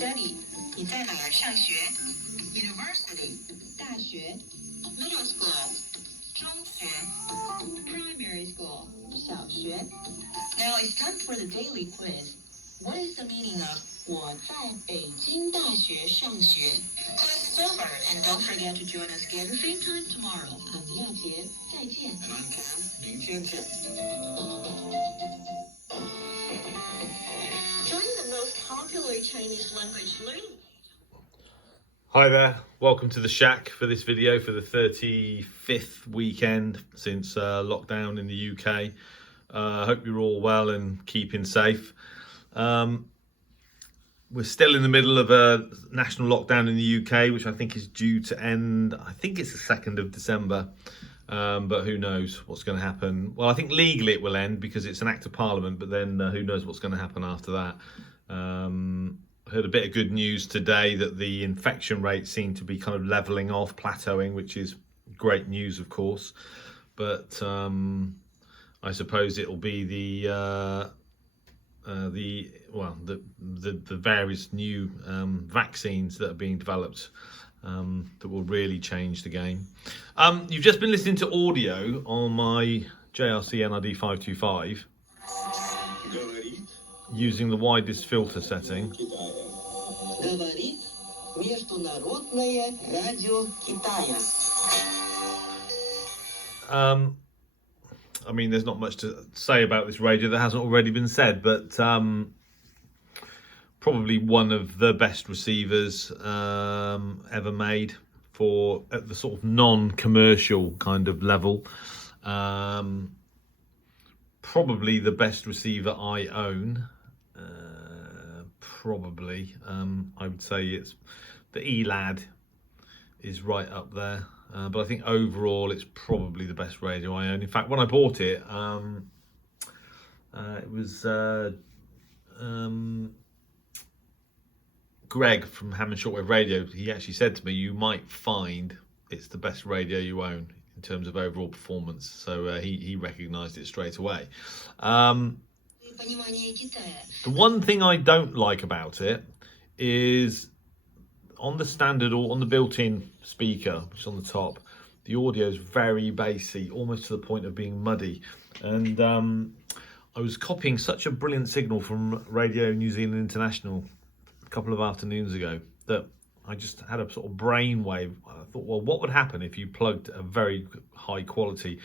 study? 你在哪儿上学 University 大学 Middle school 中学 Primary school 小学 Now it's time for the daily quiz. What is the meaning of 我在北京大学上学 Class is over, and don't forget to join us again same time tomorrow. 我们亚杰，再见。And I'm Cam, 明天见。Join the most popular Chinese language learning. Hi there, welcome to the Shack for this video for the 35th weekend since lockdown in the UK. I hope you're all well and keeping safe. We're still in the middle of a national lockdown in the UK, which I think is due to end, I think it's the 2nd of December, but who knows what's going to happen. Well, I think legally it will end because it's an act of parliament, but then who knows what's going to happen after that. I heard a bit of good news today that the infection rates seem to be kind of leveling off, plateauing, which is great news, of course. But I suppose it'll be the various new vaccines that are being developed that will really change the game. You've just been listening to audio on my JRC NRD 525 using the widest filter setting. I mean, there's not much to say about this radio that hasn't already been said, but probably one of the best receivers ever made for at the sort of non-commercial kind of level. Probably the best receiver I own. Probably, I would say it's the ELAD is right up there. But I think overall it's probably the best radio I own. In fact, when I bought it, it was Greg from Hammond Shortwave Radio. He actually said to me, you might find it's the best radio you own in terms of overall performance. So he recognised it straight away. The one thing I don't like about it is on the standard or on the built-in speaker, which is on the top, the audio is very bassy, almost to the point of being muddy. And I was copying such a brilliant signal from Radio New Zealand International a couple of afternoons ago that I just had a sort of brainwave. I thought, well, what would happen if you plugged a very high quality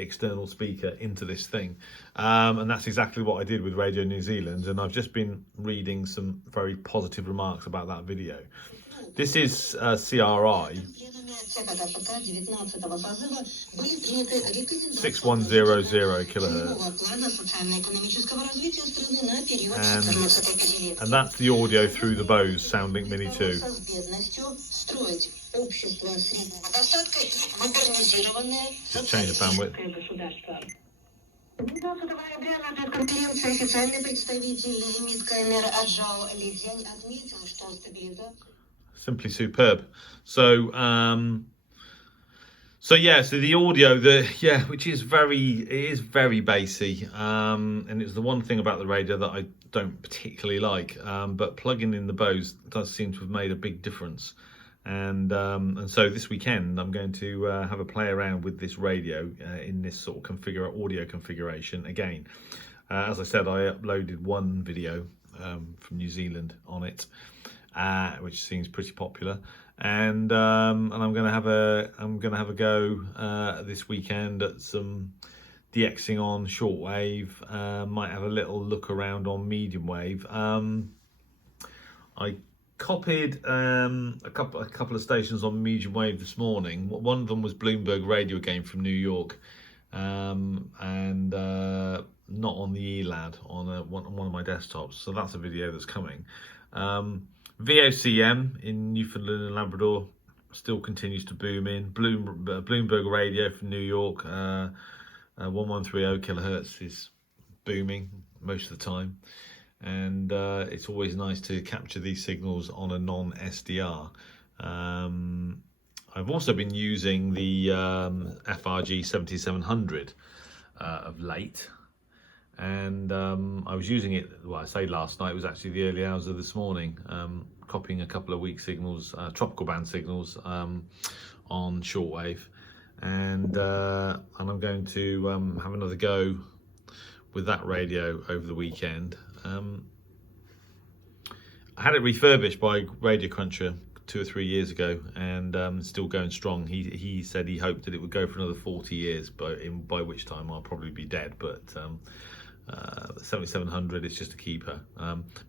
external speaker into this thing? And that's exactly what I did with Radio New Zealand, and I've just been reading some very positive remarks about that video. This is CRI 6100 kilohertz, and that's the audio through the Bose SoundLink Mini 2. Just change the bandwidth. Simply superb. So the audio, which is very bassy, and it's the one thing about the radio that I don't particularly like. But plugging in the Bose does seem to have made a big difference. And so this weekend I'm going to have a play around with this radio in this sort of audio configuration again. As I said, I uploaded one video from New Zealand on it, which seems pretty popular, and I'm going to have a go this weekend at some DXing on shortwave. Might have a little look around on medium wave. I copied a couple of stations on medium wave this morning. One of them was Bloomberg Radio again from New York, and not on the ELAD, on one of my desktops. So that's a video that's coming. VOCM in Newfoundland and Labrador still continues to boom in. Bloomberg Radio from New York, 1130 kilohertz is booming most of the time. And it's always nice to capture these signals on a non-SDR. I've also been using the FRG 7700 of late, and I was using it, well, I say last night, it was actually the early hours of this morning, copying a couple of weak signals, tropical band signals, on shortwave, and I'm going to have another go with that radio over the weekend. I had it refurbished by Radio Cruncher 2 or 3 years ago, and still going strong. He said he hoped that it would go for another 40 years, by which time I'll probably be dead. But 7700 is just a keeper.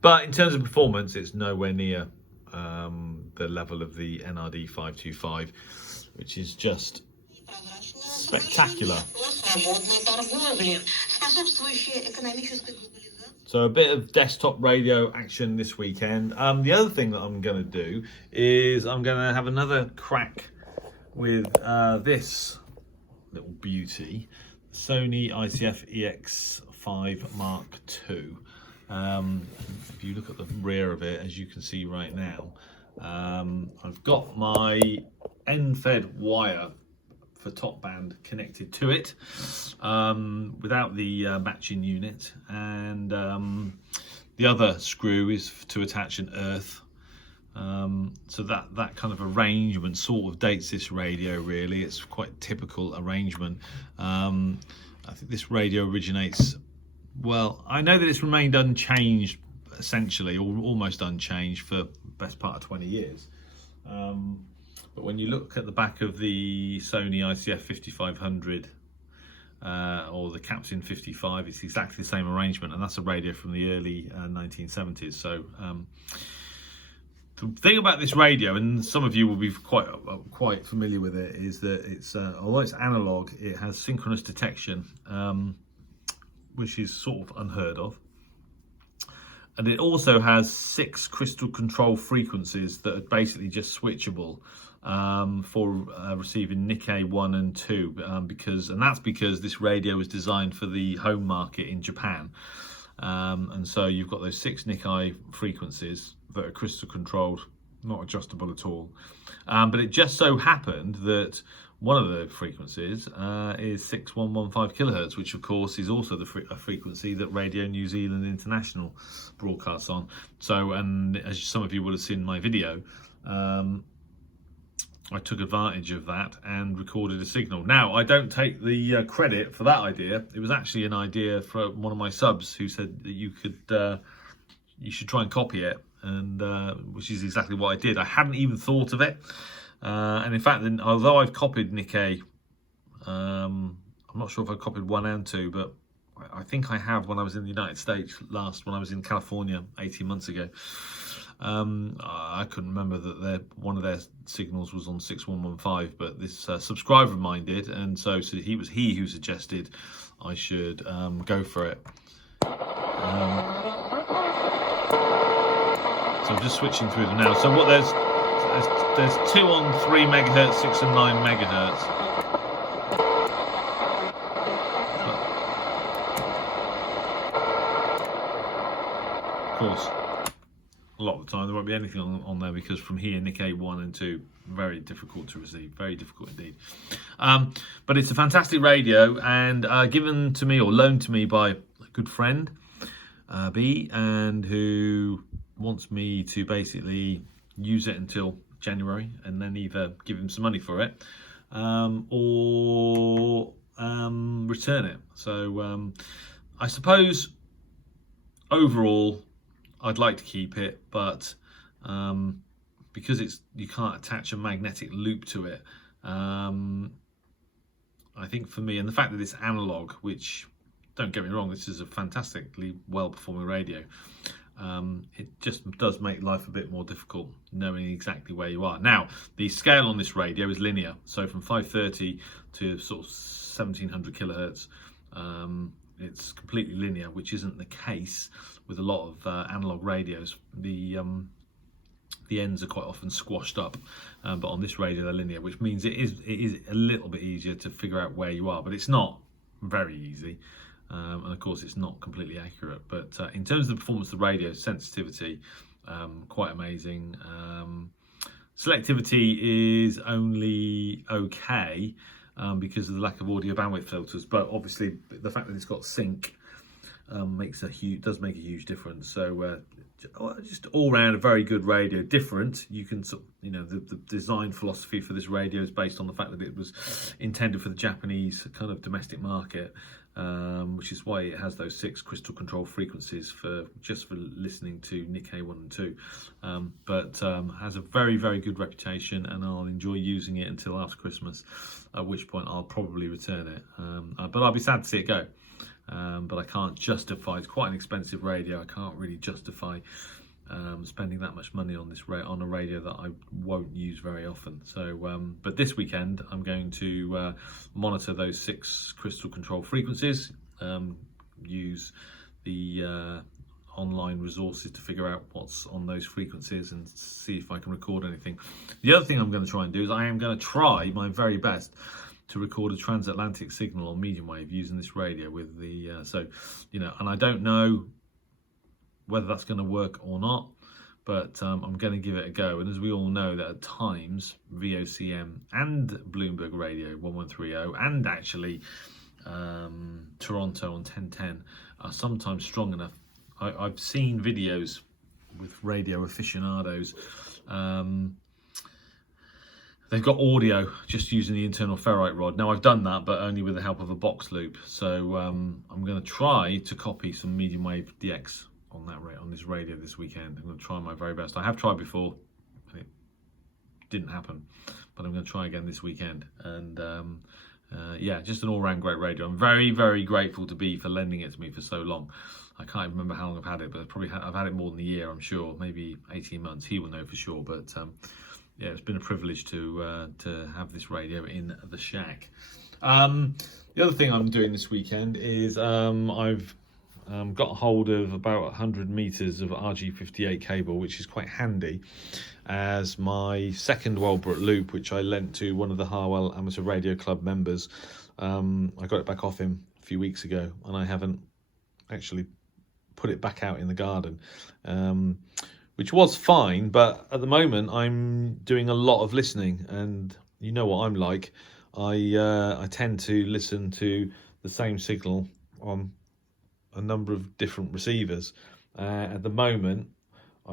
But in terms of performance, it's nowhere near the level of the NRD 525, which is just spectacular. So a bit of desktop radio action this weekend. The other thing that I'm going to do is I'm going to have another crack with this little beauty, Sony ICF-EX5 Mark II. If you look at the rear of it, as you can see right now, I've got my end-fed wire for top band connected to it, without the matching unit, and the other screw is to attach an earth. So that kind of arrangement sort of dates this radio, really. It's quite typical arrangement. I think this radio originates, well, I know that it's remained unchanged, essentially, or almost unchanged, for the best part of 20 years. But when you look at the back of the Sony ICF-5500 or the Captain 55, it's exactly the same arrangement, and that's a radio from the early 1970s. So the thing about this radio, and some of you will be quite familiar with it, is that it's although it's analog, it has synchronous detection, which is sort of unheard of. And it also has 6 crystal control frequencies that are basically just switchable for receiving Nikkei 1 and 2, that's because this radio was designed for the home market in Japan. And so you've got those 6 Nikkei frequencies that are crystal controlled, not adjustable at all. But it just so happened that one of the frequencies is 6115 kilohertz, which of course is also a frequency that Radio New Zealand International broadcasts on. So, and as some of you would have seen in my video, I took advantage of that and recorded a signal. Now, I don't take the credit for that idea. It was actually an idea from one of my subs who said that you should try and copy it, and which is exactly what I did. I hadn't even thought of it. And in fact, although I've copied Nikkei, I'm not sure if I copied 1 and 2, but I think I have when I was in the United States when I was in California 18 months ago. I couldn't remember that one of their signals was on 6115, but this subscriber of mine did, and so he who suggested I should go for it. So I'm just switching through them now. So what there's 2 on 3 megahertz, 6 and 9 megahertz. Of course, a lot of the time there won't be anything on there, because from here, Nikkei 1 and 2, very difficult to receive, very difficult indeed. But it's a fantastic radio, and given to me or loaned to me by a good friend, B, and who wants me to basically use it until January and then either give him some money for it or return it. So I suppose overall I'd like to keep it, but because you can't attach a magnetic loop to it, I think for me, and the fact that it's analog, which, don't get me wrong, this is a fantastically well performing radio, it just does make life a bit more difficult knowing exactly where you are. Now, the scale on this radio is linear, so from 530 to sort of 1700 kilohertz, it's completely linear, which isn't the case with a lot of analog radios. The ends are quite often squashed up, but on this radio they're linear, which means it is a little bit easier to figure out where you are, but it's not very easy. And of course it's not completely accurate, but in terms of the performance of the radio, sensitivity, quite amazing. Selectivity is only okay because of the lack of audio bandwidth filters, but obviously the fact that it's got sync does make a huge difference. So just all round a very good radio. Different, you can the design philosophy for this radio is based on the fact that it was intended for the Japanese kind of domestic market, which is why it has those 6 crystal control frequencies for listening to Nikkei 1 and 2, but has a very, very good reputation, and I'll enjoy using it until after Christmas, at which point I'll probably return it, but I'll be sad to see it go. But I can't justify, it's quite an expensive radio, I can't really justify spending that much money on on a radio that I won't use very often. So but this weekend I'm going to monitor those 6 crystal control frequencies, use the online resources to figure out what's on those frequencies and see if I can record anything. The other thing I'm going to try and do is I am going to try my very best to record a transatlantic signal on medium wave using this radio with the and I don't know whether that's going to work or not, but I'm going to give it a go. And as we all know, that at times VOCM and Bloomberg Radio 1130 and actually Toronto on 1010 are sometimes strong enough. I've seen videos with radio aficionados. They've got audio just using the internal ferrite rod. Now I've done that, but only with the help of a box loop. So I'm going to try to copy some medium wave DX on this radio this weekend. I'm going to try my very best. I have tried before, and it didn't happen, but I'm going to try again this weekend. And yeah, just an all-round great radio. I'm very, very grateful to B for lending it to me for so long. I can't even remember how long I've had it, but I've had it more than a year, I'm sure, maybe 18 months. He will know for sure, but yeah, it's been a privilege to have this radio in the shack. The other thing I'm doing this weekend is I've got hold of about 100 meters of RG58 cable, which is quite handy as my second Welbrook loop, which I lent to one of the Harwell Amateur Radio Club members. I got it back off him a few weeks ago, and I haven't actually put it back out in the garden, which was fine, but at the moment I'm doing a lot of listening, and you know what I'm like. I tend to listen to the same signal on a number of different receivers. At the moment,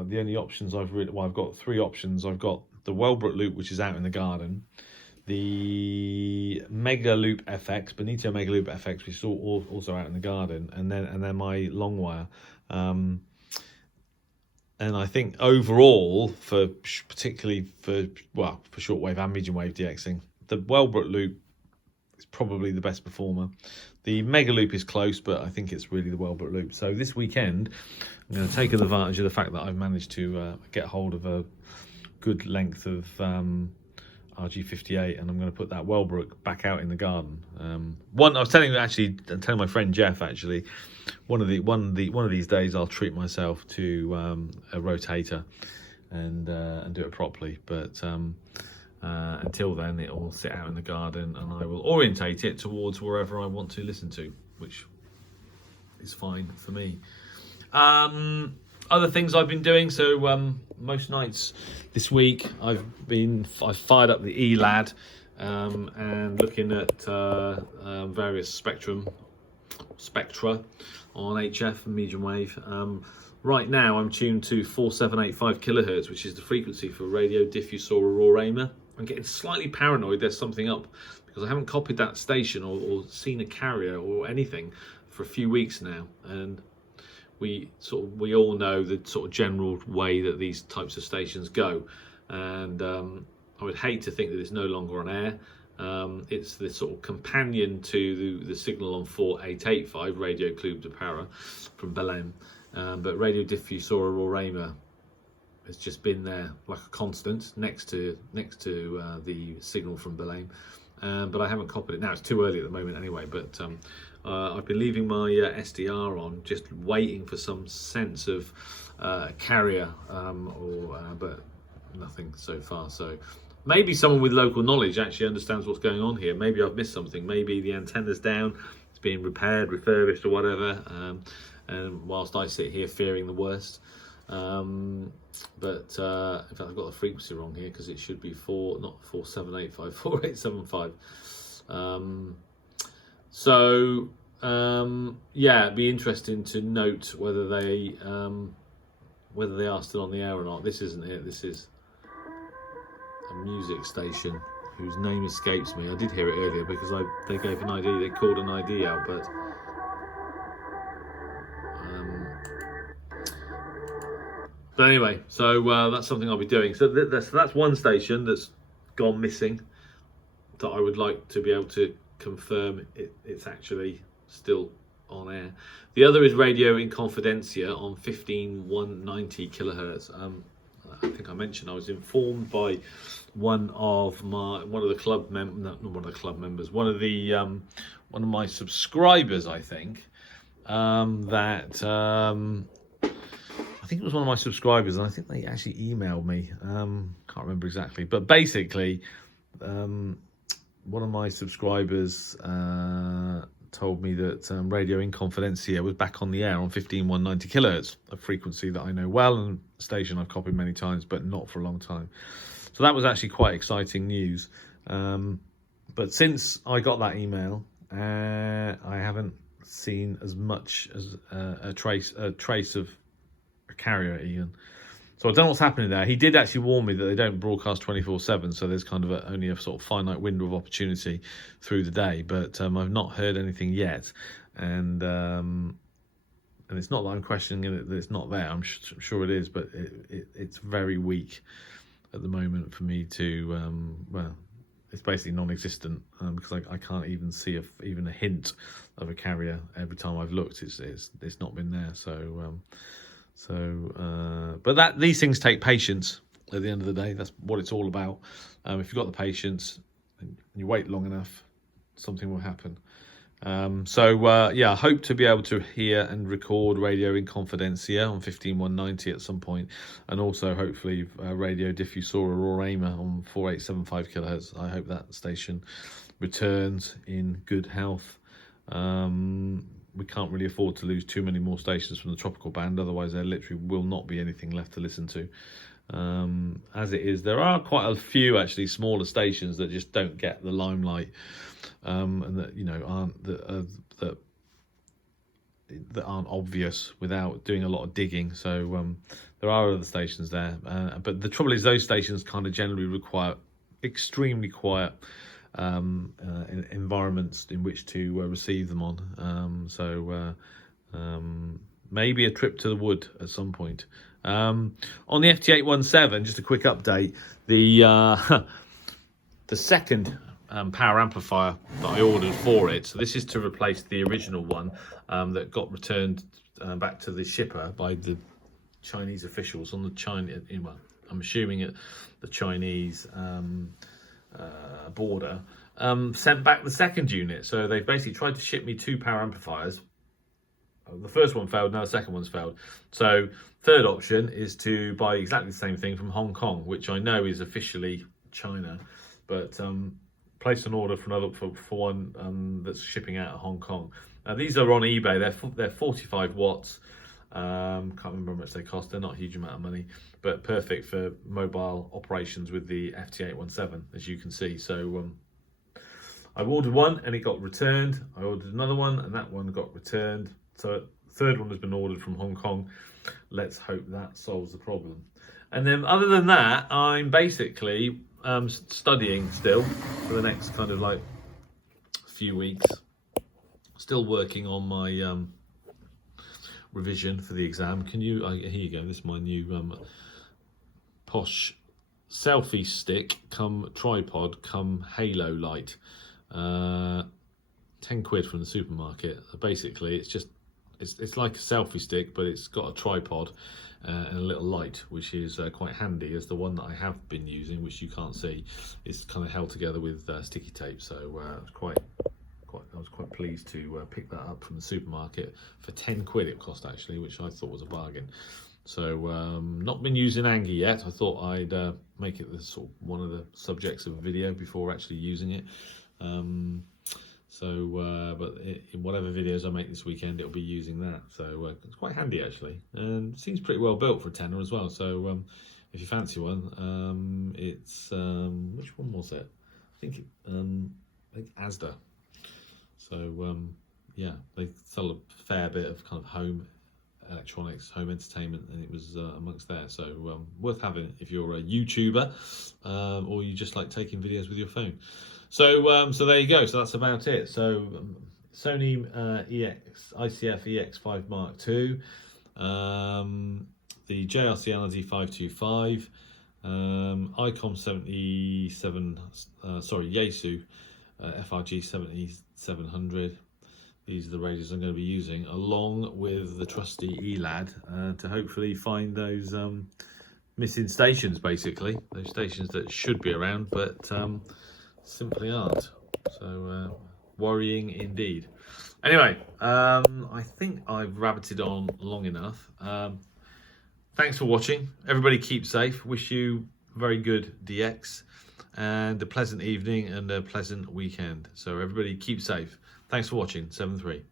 the only options I've got 3 options. I've got the Welbrook loop, which is out in the garden, the Mega Loop FX, Bonito Mega Loop FX, which is also out in the garden, and then my long wire. And I think overall, particularly for shortwave and medium wave DXing, the Welbrook loop is probably the best performer. The Mega Loop is close, but I think it's really the Welbrook loop. So this weekend, I'm going to take advantage of the fact that I've managed to get hold of a good length of RG58, and I'm going to put that Welbrook back out in the garden. I'm telling my friend Jeff actually, one of these days I'll treat myself to a rotator and do it properly. But until then, it will sit out in the garden, and I will orientate it towards wherever I want to listen to, which is fine for me. Other things I've been doing, so most nights this week I've fired up the ELAD and looking at various spectra on HF and medium wave. Right now I'm tuned to 4785 kilohertz, which is the frequency for Radio Diffusora Roraima. I'm getting slightly paranoid there's something up, because I haven't copied that station or seen a carrier or anything for a few weeks now, and we all know the sort of general way that these types of stations go, and I would hate to think that it's no longer on air. It's the sort of companion to the signal on 4885 Radio Club de Para from Belém, but Radio Diffusora Roraima has just been there like a constant next to the signal from Belém, but I haven't copied it now. It's too early at the moment anyway, but I've been leaving my SDR on, just waiting for some sense of carrier, but nothing so far. So maybe someone with local knowledge actually understands what's going on here. Maybe I've missed something. Maybe the antenna's down, it's being repaired, refurbished or whatever, and whilst I sit here fearing the worst. But in fact I've got the frequency wrong here, because it should be not 4785, 4875. So yeah, it'd be interesting to note whether they are still on the air or not. This isn't it. This is a music station whose name escapes me. I did hear it earlier because they gave an ID. They called an ID out, but anyway, so that's something I'll be doing. So that's one station that's gone missing that I would like to be able to confirm it's actually still on air. The other is Radio Inconfidencia on 15190 kilohertz. I think I mentioned I was informed by one of the club members, one of my subscribers, I think, that I think it was one of my subscribers, and I think they actually emailed me. Can't remember exactly, but basically, one of my subscribers told me that Radio Inconfidencia was back on the air on 15190 kilohertz, a frequency that I know well and a station I've copied many times, but not for a long time. So that was actually quite exciting news. But since I got that email, I haven't seen as much as a trace of a carrier even. So I don't know what's happening there. He did actually warn me that they don't broadcast 24/7, so there's kind of only a sort of finite window of opportunity through the day. But I've not heard anything yet, and it's not that I'm questioning it that it's not there. I'm sure it is, but it's very weak at the moment for me to it's basically non-existent because I can't even see even a hint of a carrier. Every time I've looked, it's not been there. But these things take patience. At the end of the day, that's what it's all about. If you've got the patience and you wait long enough, something will happen. I hope to be able to hear and record Radio Inconfidencia on 15190 at some point, and also hopefully Radio Diffusora Roraima on 4875 kilohertz. I hope that station returns in good health. We can't really afford to lose too many more stations from the tropical band, otherwise there literally will not be anything left to listen to. As it is, there are quite a few actually smaller stations that just don't get the limelight, and that aren't obvious without doing a lot of digging. So there are other stations there, but the trouble is those stations kind of generally require extremely quiet environments in which to receive them on. Maybe a trip to the wood at some point. On the FT817, just a quick update. The second power amplifier that I ordered for it. So this is to replace the original one that got returned back to the shipper by the Chinese officials on the I'm assuming at the Chinese border. Sent back the second unit. So they've basically tried to ship me two power amplifiers. The first one failed, now the second one's failed. So third option is to buy exactly the same thing from Hong Kong, which I know is officially China, but placed an order for one that's shipping out of Hong Kong. These are on eBay. They're 45 watts. Can't remember how much they cost. They're not a huge amount of money, but perfect for mobile operations with the FT817, as you can see. So I ordered one and it got returned. I ordered another one and that one got returned. So third one has been ordered from Hong Kong. Let's hope that solves the problem. And then other than that, I'm basically studying still for the next kind of like few weeks. Still working on my revision for the exam. Here you go. This is my new posh selfie stick come tripod come halo light. 10 quid from the supermarket. Basically it's like a selfie stick, but it's got a tripod and a little light, which is quite handy, as the one that I have been using, which you can't see, is kind of held together with sticky tape. So I was quite pleased to pick that up from the supermarket for 10 quid it cost actually, which I thought was a bargain. So not been using Angie yet. I thought I'd make it one of the subjects of a video before actually using it. But in whatever videos I make this weekend, it'll be using that. So it's quite handy actually, and it seems pretty well built for a tenner as well. So if you fancy one, it's which one was it? I think Asda. So yeah, they sell a fair bit of kind of home electronics, home entertainment, and it was amongst there. So worth having if you're a YouTuber or you just like taking videos with your phone. So so there you go. So that's about it. So Sony ICF-EX5 Mark II, the JRC LNZ 525, ICOM 77, Yaesu FRG 7700. These are the radios I'm going to be using, along with the trusty ELAD to hopefully find those missing stations, basically. Those stations that should be around, but simply aren't. So worrying indeed. Anyway, I think I've rabbited on long enough. Thanks for watching. Everybody keep safe. Wish you very good DX and a pleasant evening and a pleasant weekend. So everybody keep safe. Thanks for watching. 7-3.